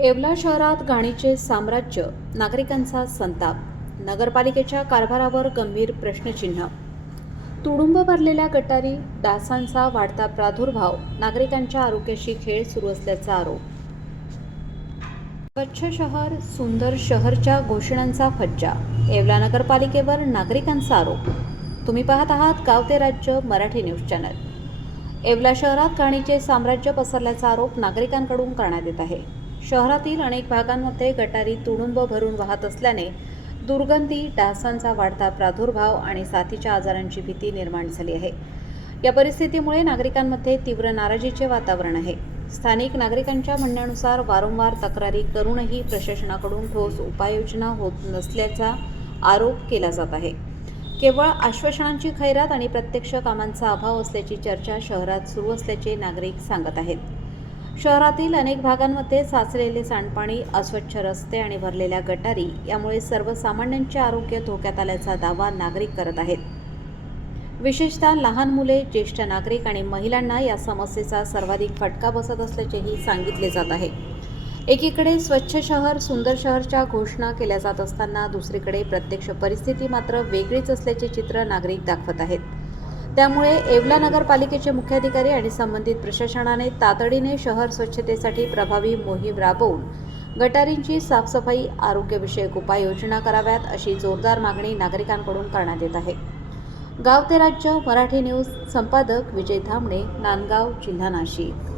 येवला शहरात घाणीचे साम्राज्य, नागरिकांचा संताप, नगरपालिकेच्या कारभारावर गंभीर प्रश्नचिन्ह. तुडुंब भरलेल्या गटारी, डासांचा वाढता प्रादुर्भाव, नागरिकांच्या आरोग्याशी खेळ सुरू असल्याचा आरोप. स्वच्छ शहर, सुंदर शहरच्या घोषणांचा फज्जा, येवला नगरपालिकेवर नागरिकांचा आरोप. तुम्ही पाहत आहात गाव ते राज्य मराठी न्यूज चॅनल. येवला शहरात घाणीचे साम्राज्य पसरल्याचा आरोप नागरिकांकडून करण्यात येत आहे. शहरातील अनेक भागांमध्ये गटारी तुडुंब भरून वाहत असल्याने दुर्गंधी, डासांचा वाढता प्रादुर्भाव आणि साथीच्या आजारांची भीती निर्माण झाली आहे. या परिस्थितीमुळे नागरिकांमध्ये तीव्र नाराजीचे वातावरण आहे. स्थानिक नागरिकांच्या म्हणण्यानुसार वारंवार तक्रारी करूनही प्रशासनाकडून ठोस उपाययोजना होत नसल्याचा आरोप केला जात आहे. केवळ आश्वासनांची खैरात आणि प्रत्यक्ष कामांचा अभाव असल्याची चर्चा शहरात सुरू असल्याचे नागरिक सांगत आहेत. शहरातील अनेक भागांमध्ये साचलेले सांडपाणी, अस्वच्छ रस्ते आणि भरलेल्या गटारी यामुळे सर्वसामान्यांचे आरोग्य धोक्यात आल्याचा दावा नागरिक करत आहेत. विशेषतः लहान मुले, ज्येष्ठ नागरिक आणि महिलांना या समस्येचा सर्वाधिक फटका बसत असल्याचेही सांगितले जात आहे. एकीकडे स्वच्छ शहर, सुंदर शहरच्या घोषणा केल्या जात असताना दुसरीकडे प्रत्यक्ष परिस्थिती मात्र वेगळीच असल्याचे चित्र नागरिक दाखवत आहेत. त्यामुळे येवला नगरपालिकेचे मुख्याधिकारी आणि संबंधित प्रशासनाने तातडीने शहर स्वच्छतेसाठी प्रभावी मोहीम राबवून गटारींची साफसफाई, आरोग्यविषयक उपाययोजना कराव्यात अशी जोरदार मागणी नागरिकांकडून करण्यात येत आहे. गाव ते राज्य मराठी न्यूज संपादक विजय धामणे, नांदगाव, जिल्हा नाशिक.